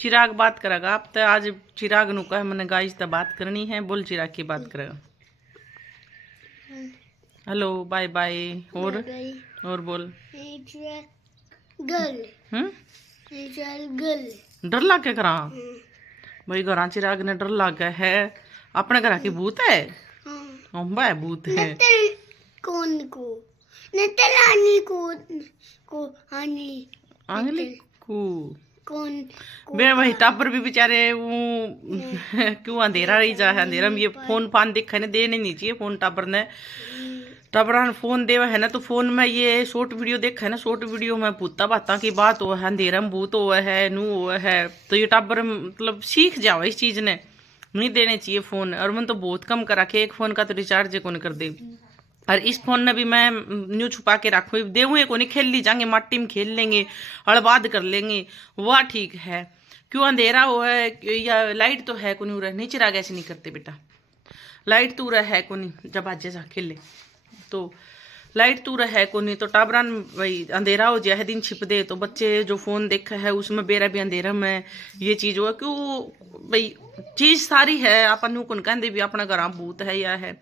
चिराग बात करेगा आप तो आज चिराग नु कहे मैंने गाइस तो बात करनी है। बोल चिराग की बात करेगा। Hello bye bye. और बोल गर्ल डर लग के करा भाई घर चिराग ने डर लग गया है। अपने घर की भूत है अम्बा है भूत है कौन को नतलानी को आंगली को कौन बे भाई टापर भी बेचारे वो क्यों अंधेरा रही जा है। अंधेरा में ये फोन फान देखा ने देने नहीं चाहिए फोन टापर ने। टापर फोन देवा है ना तो फोन में ये शॉर्ट वीडियो देखा है ना। शॉर्ट वीडियो में भूता बाता की बात हुआ है अंधेरा में भूत हुआ है नू हुआ है तो ये टापर मतलब सीख जाओ इस चीज ने नहीं देने चाहिए फोन। और मैंने तो बहुत कम करा के एक फोन का तो रिचार्ज कौन कर दे। और इस फोन ने भी मैं न्यू छुपा के रखू देवू को नहीं खेल ली जाएंगे माटी में खेल लेंगे हड़बाद कर लेंगे वह ठीक है। क्यों अंधेरा हो है या लाइट तो है कोनी रह नहीं चिराग ऐसे नहीं करते बेटा। लाइट तू रहा है कोनी जब आज जैसा खेले तो लाइट तू रहा है कोनी तो टाबरान भाई अंधेरा हो जाए दिन छिप दे तो बच्चे जो फोन देखा है उसमें बेरा भी अंधेरा में ये चीज हुआ क्यों भाई चीज सारी है अपन कौन कहते भी अपना घर भूत है या है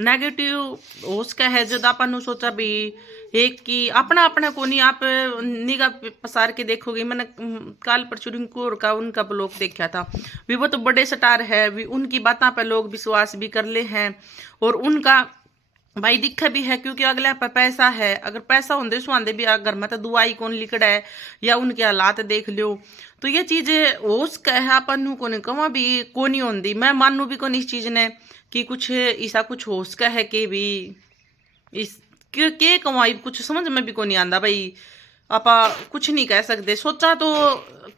नेगेटिव उसका है जब अपन सोचा भी एक की अपना अपना को नहीं आप निगाह पसार के देखोगे। मैंने काल परसों रिंकू का उनका ब्लॉग देखा था भी वो तो बड़े स्टार है भी उनकी बातों पर लोग विश्वास भी कर ले हैं और उनका भाई दिखा भी है क्योंकि अगले पे पैसा है। अगर पैसा होंगे सुहांदे भी घर में तो दुआई कौन लिकड़ा है या उनके हालात देख लियो तो ये चीज होश है अपन को नहीं कमा भी को नहीं होंगी। मैं मानू भी कौन इस चीज ने कि कुछ ऐसा कुछ होश का है कि भी इस के कमाई कुछ समझ में भी को नहीं आंदा भाई। आपा कुछ नहीं कह सकते सोचा तो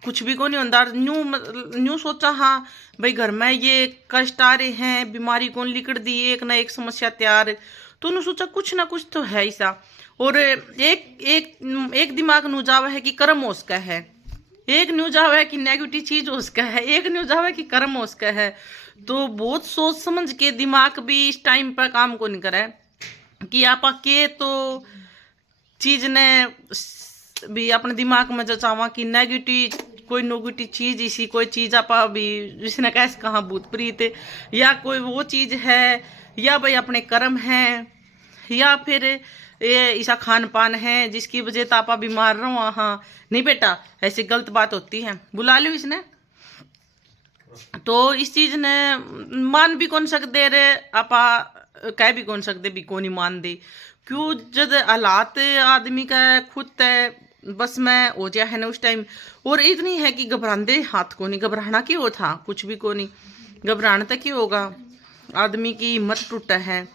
कुछ भी को नहीं होता न्यू सोचा हाँ भाई घर में ये कष्ट आ रहे हैं बीमारी कौन लिकड़ दी एक ना एक समस्या तैयार तो उन्होंने सोचा कुछ ना कुछ तो है ऐसा। और एक दिमाग नु जावा है कि कर्म उसका है एक न्यूज आवा है कि नेगेटिव चीज उसका है एक न्यूज आवा है कि कर्म उसका है। तो बहुत सोच समझ के दिमाग भी इस टाइम पर काम को नहीं करे कि आप के तो चीज ने भी अपने दिमाग में जो चावा कि नेगेटिव कोई नेगेटिव चीज इसी कोई चीज आप भी जिसने कैसे कहा भूत प्रीत या कोई वो चीज है या भाई अपने कर्म है या फिर ये ऐसा खान पान है जिसकी वजह से आपा बीमार रहो। हाँ नहीं बेटा ऐसी गलत बात होती है बुला लो इसने तो इस चीज ने मान भी कौन सकते रे आपा कह भी कौन सकते भी कौन ही मान दे क्यों जब हालात आदमी का खुद है बस में हो जाए है ना उस टाइम। और इतनी है कि घबराते हाथ को नहीं घबराना क्यों था कुछ भी को नहीं घबराना तक क्यों होगा आदमी की हिम्मत टूटा है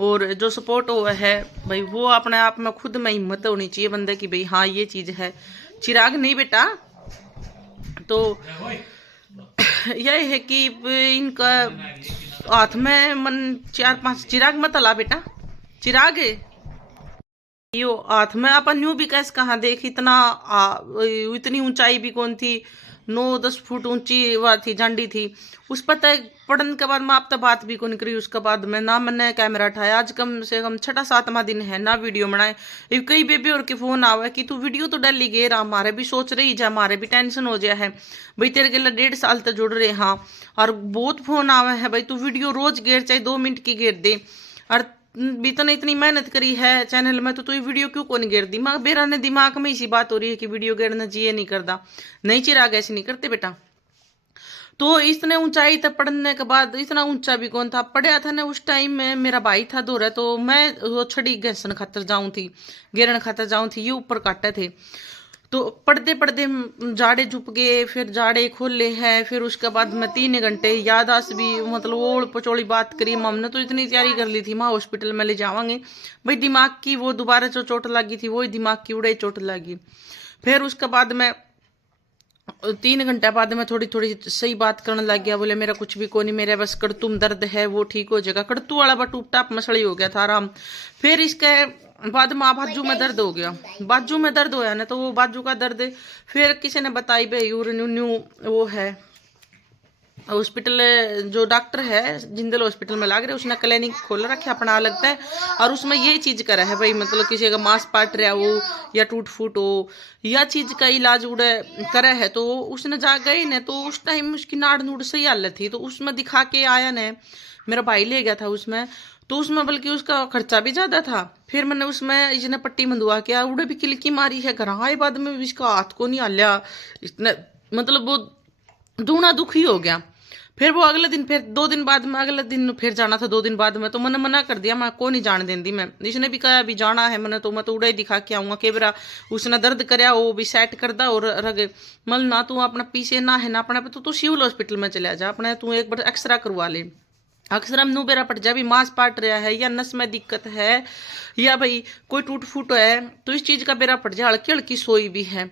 और जो सपोर्ट हुआ है भाई वो अपने आप में खुद में हिम्मत होनी चाहिए बंदे की भाई हाँ ये चीज है। चिराग नहीं बेटा तो यह है कि इनका हाथ में मन 4-5 चिराग मत ला बेटा चिराग यो हाथ में अपन यूं भी कैसे कहाँ देख इतनी ऊंचाई भी कौन थी 9-10 फुट ऊंची वह थी झंडी थी उस पर तय पढ़ने के बाद मैं आप तो बात भी कौन करी उसके बाद में ना मैंने कैमरा उठाया आज कम से कम 6-7वां दिन है ना वीडियो बनाए। कई बेबी और के फोन आवा कि तू वीडियो तो डाली गे रहा हमारे भी सोच रही जा हमारे भी टेंशन हो जाए है भाई तेरे के 1.5 साल तक जुड़ रहे हाँ और बहुत फोन आवा है भाई तू वीडियो रोज घेर चाहे 2 मिनट की घेर दे और बीतने इतनी मेहनत करी है चैनल में तो ये वीडियो क्यों को नहीं गिर दिमाग बेरा ने दिमाग में इसी बात हो रही है कि वीडियो गिरना चाहिए नहीं करता नहीं चिराग ऐसे नहीं करते बेटा। तो इतने ऊंचाई तक पढ़ने के बाद इतना ऊंचा भी कौन था पढ़ा था ना उस टाइम में मेरा भाई था दो रहा तो मैं वो छड़ी घसन खातर जाऊं थी गिरन खातर जाऊं थी ये ऊपर काटे थे तो पढ़ते पढ़ते जाड़े झुप गए फिर जाड़े खोले हैं फिर उसके बाद मैं 3 घंटे यादाश्त भी मतलब ओढ़ पचोड़ी बात करी हमने तो इतनी तैयारी कर ली थी माँ हॉस्पिटल में ले जावांगे भाई दिमाग की वो दोबारा जो चोट लगी थी वही दिमाग की उड़े चोट लगी। फिर उसके बाद में 3 घंटे बाद में थोड़ी थोड़ी सही बात करने लग गया बोले मेरा कुछ भी को नहीं मेरे बस कड़तुम दर्द है वो ठीक हो जाएगा कड़तू वाला बट टूप टाप मसड़ी हो गया था आराम। फिर इसके बाद में बाजू में दर्द हो गया बाजू में दर्द होया ना तो वो बाजू का दर्द फिर किसी ने बताई भाई न्यू वो है हॉस्पिटल जो डॉक्टर है जिंदल हॉस्पिटल में लाग रहे, उसने क्लिनिक खोल रखे अपना लगता है, और उसमें यही चीज करा है भाई, मतलब किसी का मांस पाट रहा हो या टूट फूट हो या चीज का इलाज उड़े करा है, तो उसने जा गई ने, तो उस टाइम उसकी नाड़ नूड़ सही हालत थी, तो उसमें दिखा के आया ने, मेरा भाई ले गया था उसमें, तो उसमें बल्कि उसका खर्चा भी ज्यादा था। फिर मैंने उसमें इसने पट्टी मंदवा के उड़े भी किलकी मारी है, घर आए बाद में भी इसका हाथ को नहीं हालिया, इसने मतलब वो दूना दुखी हो गया। फिर वो अगले दिन, फिर 2 दिन बाद में अगले दिन फिर जाना था, 2 दिन बाद में, तो मैंने मना कर दिया, मैं को नहीं जाने देंदी मैं, इसने भी कहा अभी जाना है मैंने, तो मैं तो उड़े दिखा के आऊंगा के बरा उसने दर्द करया वो भी सेट कर दा, और रगे मल ना तू अपना पीछे ना है ना अपने पे, तो तू सिविल हॉस्पिटल में चला जा अपने, तू एक बार एक्सरा करवा ले, अक्सर हम नू बेरा पट जा भी मांस पाट रहा है या नस में दिक्कत है या भाई कोई टूट फूट है, तो इस चीज का बेरा पट जा, हल्की हल्की सोई भी है,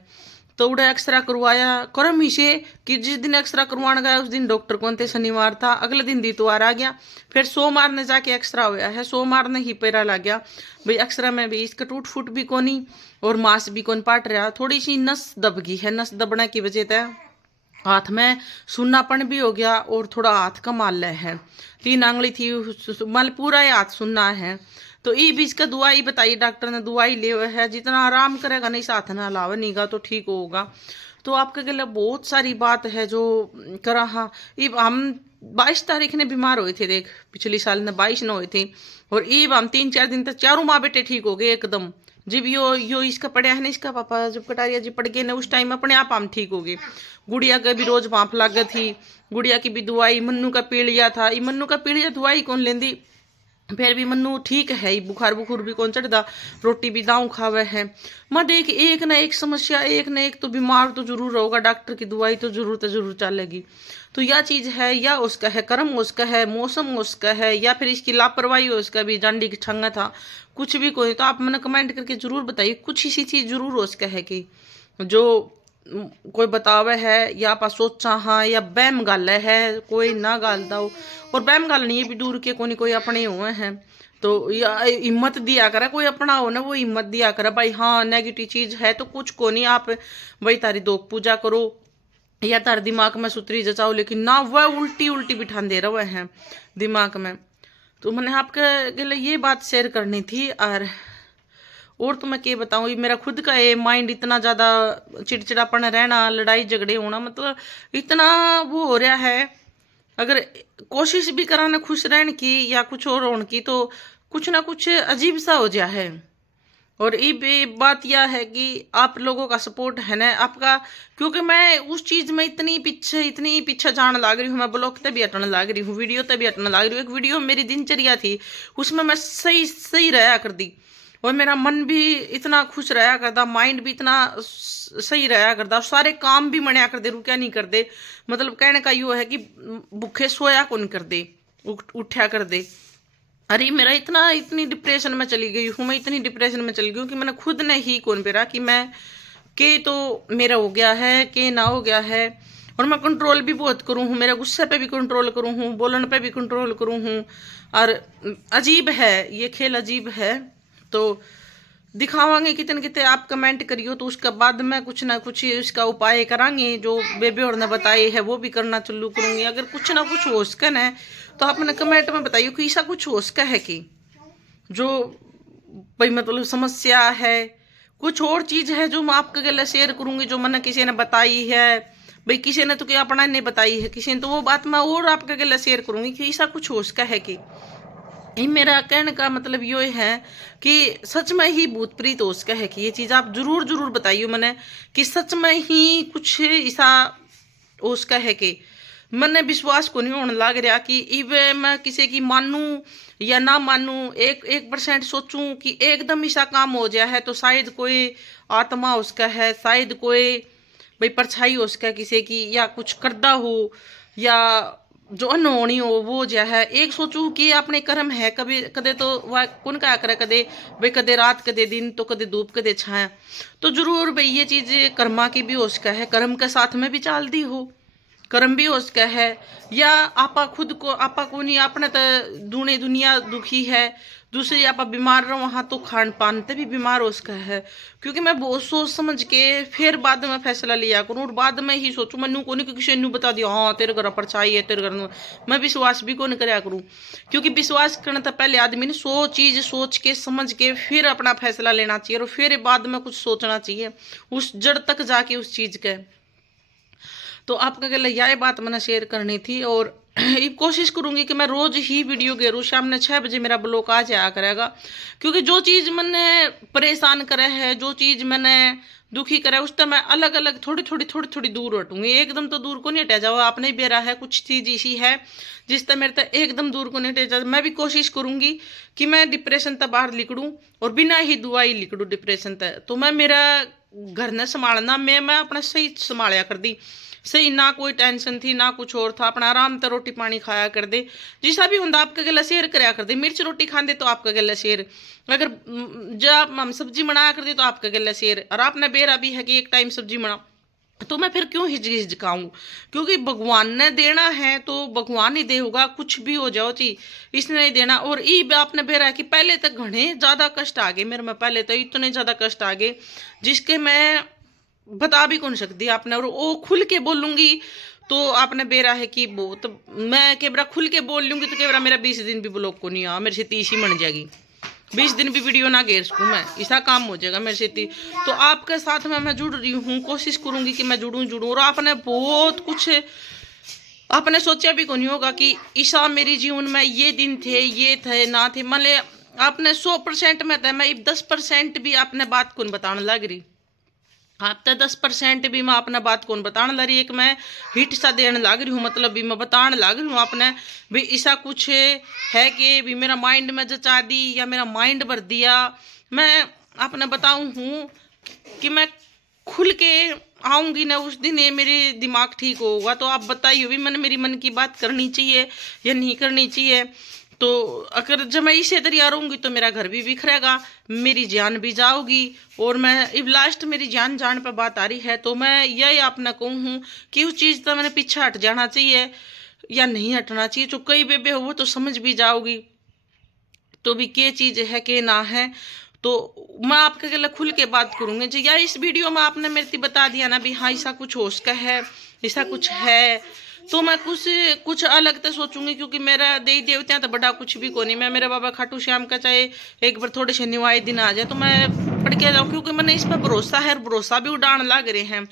तो उड़े एक्सरा करवाया करम ही से कि जिस दिन एक्सरा करवाने गया उस दिन डॉक्टर कौन थे, शनिवार था, अगले दिन दितवार आ गया, फिर सोमवार ने जाके एक्सरा होया है, सोमवार ने ही पैरा लग गया भाई एक्सरा में भी इसका टूट फूट भी कोनी और मांस भी कौन पाट रहा, थोड़ी सी नस दब गई है, नस दबने की वजह से हाथ में सुन्नापन भी हो गया और थोड़ा हाथ का माल है, 3 आंगली थी माल पूरा ही हाथ सुनना है, तो ई बीच का दवाई बताई डॉक्टर ने, दवाई ले हुए है, जितना आराम करेगा नहीं साथ ना अलावा नीगा तो ठीक होगा। तो आपके गले बहुत सारी बात है जो करा, हाँ ईब हम 22 तारीख ने बीमार हुए थे, देख पिछली साल ने 22 न हुए थे, और ईब हम 3-4 दिन तक चारों माँ बेटे ठीक हो गए एकदम, जब यो इसका पड़े है ना, इसका पापा जब कटारिया जी पड़ गए ना उस टाइम अपने आप हम ठीक हो गए। गुड़िया का भी रोज भाप लग गई थी, गुड़िया की भी दवाई, मन्नू का पीलिया था, ये मन्नू का पीलिया दवाई कौन लेंदी, फिर भी मन्नू ठीक है, बुखार बुखार भी कौन चढ़दा, रोटी भी दाऊ खावे है, मैं देख एक ना एक समस्या, एक ना एक तो बीमार तो जरूर होगा, डॉक्टर की दवाई तो जरूर चलेगी, तो यह चीज है या उसका है कर्म, उसका है मौसम, उसका है या फिर इसकी लापरवाही, उसका भी जांडी की छंगा था, कुछ भी कोई, तो आप मैंने कमेंट करके जरूर बताइए, कुछ इसी चीज जरूर उसका है कि जो कोई बतावे है या आप सोचा हाँ या बैम गाल है, कोई ना गालता हो, और बैम गाल नहीं है भी दूर के कोई अपने हुए हैं, तो या हिम्मत दिया करे, कोई अपना हो ना वो हिम्मत दिया करे भाई, हाँ नेगेटिव चीज है तो कुछ को नहीं, आप भाई तारी दो पूजा करो या तार दिमाग में सुतरी जचाओ, लेकिन ना वह उल्टी उल्टी बिठान दे रहे हैं दिमाग में। तो मैंने आपके लिए ये बात शेयर करनी थी, और तो मैं क्या बताऊँ, ये मेरा खुद का ये माइंड इतना ज़्यादा चिड़चिड़ापन रहना, लड़ाई झगड़े होना, मतलब इतना वो हो रहा है, अगर कोशिश भी कराना खुश रहने की या कुछ और होने की तो कुछ ना कुछ अजीब सा हो जाए है। और ये बात यह है कि आप लोगों का सपोर्ट है ना आपका, क्योंकि मैं उस चीज में इतनी पीछे जाने लग रही हूँ, मैं ब्लॉग तक भी हटने लग रही हूँ, वीडियो तक भी हटने लग रही हूँ, एक वीडियो मेरी दिनचर्या थी उसमें मैं सही रहा कर दी, और मेरा मन भी इतना खुश रहा करता, माइंड भी इतना सही रहा करता, सारे काम भी मनिया कर दे, रुकिया नहीं कर दे, मतलब कहने का यो है कि भूखे सोया कौन कर दे, उठा कर दे। अरे मेरा इतनी डिप्रेशन में चली गई हूँ, मैं इतनी डिप्रेशन में चली गई हूँ कि मैंने खुद ने ही कौन पेरा कि मैं के तो मेरा हो गया है के ना हो गया है, और मैं कंट्रोल भी बहुत करूँ हूँ, मेरे गुस्से पे भी कंट्रोल करूँ हूँ, बोलने पे भी कंट्रोल करूँ हूँ, और अजीब है ये खेल, अजीब है। तो दिखावांगे कितने कितने आप कमेंट करियो, तो उसके बाद में कुछ ना कुछ इसका उपाय करांगे, जो बेबी और ने बताए है वो भी करना चालू करूंगी, अगर कुछ ना कुछ हो सके है तो आप मैंने कमेंट में बताइए कि ऐसा कुछ हो सका है कि जो भाई मतलब समस्या है, कुछ और चीज है जो मैं आपके गले शेयर करूंगी, जो मैंने किसी ने बताई है, भाई किसी ने तो क्या अपना नहीं बताई है किसी ने, तो वो बात मैं और आपके गले शेयर करूंगी कि ऐसा कुछ हो सका है कि मेरा कहने का मतलब ये है कि सच में ही भूत प्रीत हो सका है कि ये चीज आप जरूर बताइए मैंने कि सच में ही कुछ ऐसा हो सका है कि मैंने विश्वास को नहीं होने लग रहा कि इवे मैं किसी की मानूं या ना मानूं, 1% सोचूं कि एकदम ऐसा काम हो जाए है, तो शायद कोई आत्मा उसका है, शायद कोई भाई परछाई हो उसका किसी की, या कुछ करदा हो या जो अनहोनी हो वो जो है, एक सोचू कि अपने कर्म है, कभी कदे तो वह कौन क्या करे, कदे भाई कदे रात कदे दिन, तो कदे धूप कदे छाया, तो जरूर भाई ये चीज कर्मा की भी हो सका है, कर्म के साथ में भी चाल दी हो, कर्म भी उसका है, या आपा खुद को आपा को नहीं आपने तो दूने दुनिया दुखी है, दूसरी आपा बीमार रहो वहाँ तो खान पान ते भी बीमार हो उसका है। क्योंकि मैं बहुत सोच समझ के फिर बाद में फैसला लिया करूँ, और बाद में ही सोचूं मैनू को नहीं कि किसी ने बता दिया हाँ तेरे घर परछाई है तेरे घर में, मैं विश्वास भी कौन कराया करूँ। क्योंकि विश्वास करने तो पहले आदमी ने 100 चीज सोच के समझ के फिर अपना फैसला लेना चाहिए, और फिर बाद में कुछ सोचना चाहिए उस जड़ तक जाके उस चीज के। तो आपका गला यह बात मैंने शेयर करनी थी, और कोशिश करूंगी कि मैं रोज ही वीडियो गेरू शाम ने 6 बजे मेरा ब्लॉग आ जाया करेगा। क्योंकि जो चीज मैंने परेशान करे है, जो चीज मैंने दुखी करे, उस तक मैं अलग अलग थोड़ी थोड़ी दूर हटूंगी, एकदम तो दूर को नहीं हटा जाओ। आपने भी बेरा है कुछ चीज इसी है जिस तक मेरे तक एकदम दूर को नहीं हटा जाओ। मैं भी कोशिश करूंगी कि मैं डिप्रेशन तक बाहर निकलूं, और बिना ही दवाई निकलूं डिप्रेशन तक। तो मैं मेरा घर ने संभालना मैं अपना सही संभालिया कर दी, सही ना कोई टेंशन थी ना कुछ और था, अपना आराम से रोटी पानी खाया कर दे, जिसा भी होंगे आपका गला शेयर कराया कर दे। मिर्च रोटी खाते तो आपका गला शेयर, अगर जब हम सब्जी बनाया कर दे तो आपका गला शेयर, और आपने बेरा भी है कि एक टाइम सब्जी बना, तो मैं फिर क्यों हिचकिचाऊं। क्योंकि भगवान ने देना है तो भगवान ही दे होगा, कुछ भी हो जाओ जी इसने नहीं देना। और ई आपने बेरा कि पहले तक घने ज्यादा कष्ट आ गए मेरे में, पहले तो इतने ज्यादा कष्ट आ गए जिसके मैं बता भी कौन सकती आपने, और वो खुल के बोलूंगी तो आपने बेरा है कि वो तो मैं केवरा खुल के बोल लूंगी तो केवरा मेरा 20 दिन भी ब्लॉग को नहीं आ, मेरे से 30 ही बन जाएगी, 20 दिन भी वीडियो ना घेर सकूँ मैं, ऐसा काम हो जाएगा मेरे से। तो आपके साथ में मैं जुड़ रही हूँ, कोशिश करूंगी कि मैं जुड़ूं। और आपने बहुत कुछ आपने सोचा भी कौन होगा कि ईशा मेरी जीवन में ये दिन थे ये थे ना थे, मान ले आपने 100% में था, मैं 10% भी आपने बात कौन बताने लग रही, आप तो 10% भी मैं अपना बात कौन बताने लग रही, एक मैं हिट सा देने लग रही हूँ, मतलब भी मैं बताने लग रही हूँ आपने भी ऐसा कुछ है कि भी मेरा माइंड में जचा दी या मेरा माइंड भर दिया। मैं आपने बताऊँ हूँ कि मैं खुल के आऊंगी ना उस दिन ये मेरे दिमाग ठीक होगा। तो आप बताइए भी मैंने मेरी मन की बात करनी चाहिए या नहीं करनी चाहिए। तो अगर जब मैं इसे तैयार रहूंगी तो मेरा घर भी बिखरेगा, मेरी जान भी जाओगी, और मैं अब लास्ट मेरी जान पर बात आ रही है। तो मैं यही आपने कहूँ कि उस चीज़ का मैंने पीछे हट जाना चाहिए या नहीं हटना चाहिए। जो कई बेबे हो वो तो समझ भी जाओगी तो भी क्या चीज़ है कि ना है। तो मैं आपके गले खुल के बात करूंगी जी, या इस वीडियो में आपने मेरे को बता दिया ना भी हाँ ऐसा कुछ हो सका है ऐसा कुछ है, तो मैं कुछ अलग तो सोचूंगी। क्योंकि मेरा देवी देवता तो बड़ा कुछ भी को नहीं, मैं मेरे बाबा खाटू श्याम का चाहे एक बार थोड़े से निवाए दिन आ जाए तो मैं पढ़ के जाऊँ। क्योंकि मैंने इस पर भरोसा है, भरोसा भी उड़ान लग रहे हैं,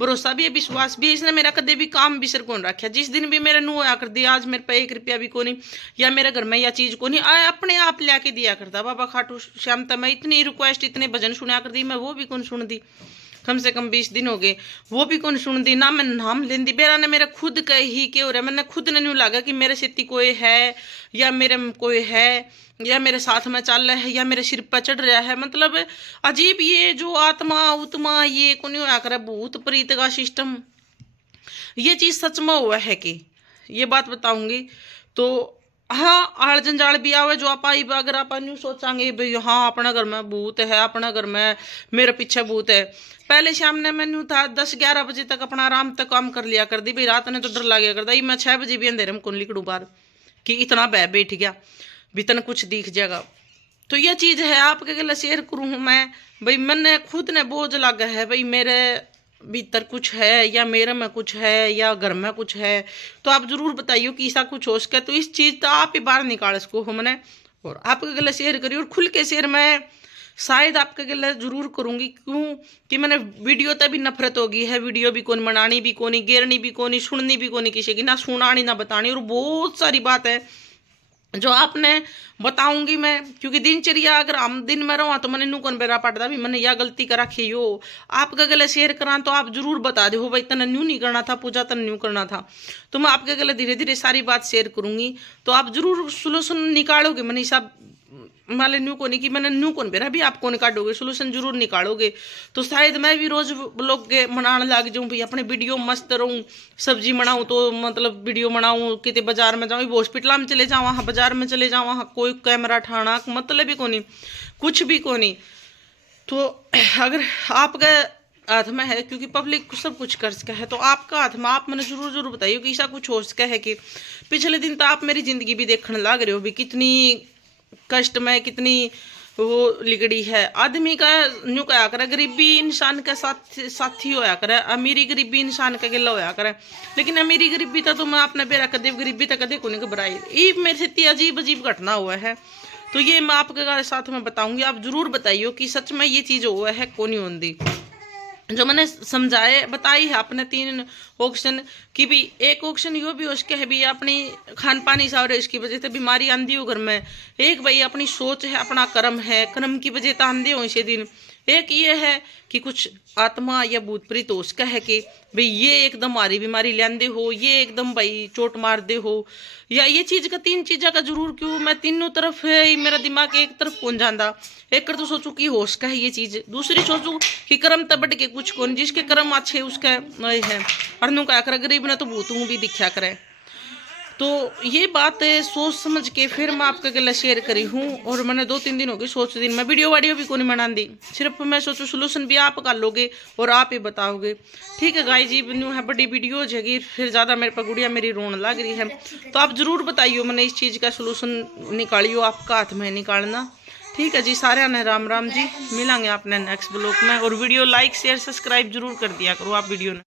भरोसा भी है विश्वास भी है। इसने मेरा कदे भी काम बिसर कौन रखा, जिस दिन भी मेरे नू आया कर दिया आज मेरे पे 1 रुपया भी को नहीं, या मेरे घर में या चीज को नहीं आया अपने आप लेके दिया करता बाबा खाटू श्याम। तक मैं इतनी रिक्वेस्ट इतने भजन सुना कर दी, मैं वो भी कौन सुन दी, कम से कम 20 दिन हो गए वो भी कौन सुन दी ना। मैं नाम लेंदी बेरा ने मेरा खुद कह ही के हो रहा है, मैंने खुद ने नहीं लगा कि मेरे सेती कोई है या मेरे कोई है या मेरे साथ में चल रहा है या मेरे सिर पर चढ़ रहा है। मतलब अजीब ये जो आत्मा उतमा ये को नहीं होया करे, भूत प्रीत का सिस्टम, ये चीज सच में हुआ है कि ये बात बताऊंगी। तो हाँ आड़ जंजाल भी आवे जो आप अगर आप न्यू सोचांगे भाई हाँ अपना घर में भूत है, अपना घर में मेरे पीछे भूत है। पहले शाम ने मैनू था 10-11 बजे तक अपना आराम तक काम कर लिया कर दी, भाई रात ने तो डर लग गया करता मैं 6 बजे भी अंधेरे में कौन निकलूँ बाहर कि इतना बह बैठ गया भी तन कुछ दिख जाएगा। तो यह चीज है आपके गले शेयर करूँ मैं, भाई मैंने खुद ने बोझ लगा है भाई मेरे भीतर कुछ है या मेरे में कुछ है या घर में कुछ है। तो आप जरूर बताइए कि ऐसा कुछ हो सके, तो इस चीज तो आप ही बाहर निकाल सको हमने, और आपके गले शेयर करिए। और खुल के शेयर मैं शायद आपके गले जरूर करूंगी, क्यों कि मैंने वीडियो तक भी नफरत होगी है, वीडियो भी कौन बनानी भी कोनी, गेरनी भी कोनी, सुननी भी कोनी किसी की, ना सुनानी ना बतानी। और बहुत सारी बात है जो आपने बताऊंगी मैं, क्योंकि दिनचर्या अगर हम दिन में रहो तो मैंने नू कौन बेरा पड़ता भी मैंने यह गलती करा खी हो आपके गले शेयर करा तो आप जरूर बता दो भाई तना न्यू नहीं करना था पूजा तना न्यू करना था। तो मैं आपके गले धीरे धीरे सारी बात शेयर करूंगी, तो आप जरूर सोल्यूशन निकालोगे। मैंने सब माले न्यू को नहीं कि मैंने न्यू कौन बेरा भी आपको निकालोगे, सोल्यूशन जरूर निकालोगे। तो शायद मैं भी रोज लोग के मनाने लग जाऊँ भाई अपने वीडियो मस्त रहूँ, सब्जी बनाऊँ तो मतलब वीडियो बनाऊँ, कितने बाजार में जाऊँ, हॉस्पिटल में चले जाऊँ, वहाँ बाजार में चले जाऊँ, वहाँ कोई कैमरा ठाना मतलब भी को नहीं, कुछ भी को नहीं। तो अगर आपका हाथ में है, क्योंकि पब्लिक सब कुछ कर सका है, तो आपका हाथ में आप मैंने जरूर जरूर बताइए कि ऐसा कुछ हो सका है कि पिछले दिन तो आप मेरी जिंदगी भी देखने लग रहे हो भी कितनी कष्ट में, कितनी वो लिगड़ी है। आदमी का यूँ कहा करे गरीबी इंसान का साथी होया करे, अमीरी गरीबी इंसान का गिला होया करे, लेकिन अमीरी गरीबी तो मैं अपने बेरा कदे गरीबी तक कदे को नहीं घबराई। ये मेरे से इतनी अजीब अजीब घटना हुआ है, तो ये मैं आपके साथ में बताऊंगी, आप जरूर बताइए कि सच में ये चीज हुआ है कौन होंगी। जो मैंने समझाए बताई है अपने 3 ऑप्शन की भी, एक ऑप्शन यो भी उसके है भी अपनी खान पान ही सारे इसकी वजह से बीमारी आंधी हो घर में, एक भाई अपनी सोच है, अपना कर्म है, कर्म की वजह से आंधे हो इसे दिन, एक ये है कि कुछ आत्मा या भूत प्रीत हो उसका है कि भाई ये एकदम हमारी बीमारी लेंदे हो, ये एकदम भाई चोट मार दे हो, या ये चीज का 3 चीजा का जरूर क्यों मैं तीनों तरफ है मेरा दिमाग एक तरफ कौन जाता। एक कर तो सोचू कि होश का है ये चीज, दूसरी सोचू कि कर्म तबड़ के कुछ कौन, जिसके कर्म अच्छे उसका है, और नु क्या करे गरीब ने तो भूतों भी दिखा करे। तो ये बात सोच समझ के फिर मैं आपके गले शेयर करी हूँ, और मैंने 2-3 दिन हो गए सोच दिन मैं वीडियो भी को नहीं बना दी, सिर्फ मैं सोचू सोल्यूशन भी आप कर लोगे और आप ही बताओगे। ठीक है गाइस, जी न्यू है बड़ी वीडियो जगी, फिर ज़्यादा मेरे पर गुड़िया मेरी रोन लग रही है, तो आप जरूर बताइए मैंने इस चीज़ का सोल्यूशन निकालियो, आपका हाथ में निकालना। ठीक है जी, सारे ने राम राम जी, मिलेंगे आपने नेक्स्ट ब्लॉग में, और वीडियो लाइक शेयर सब्सक्राइब जरूर कर दिया करो आप वीडियो ने।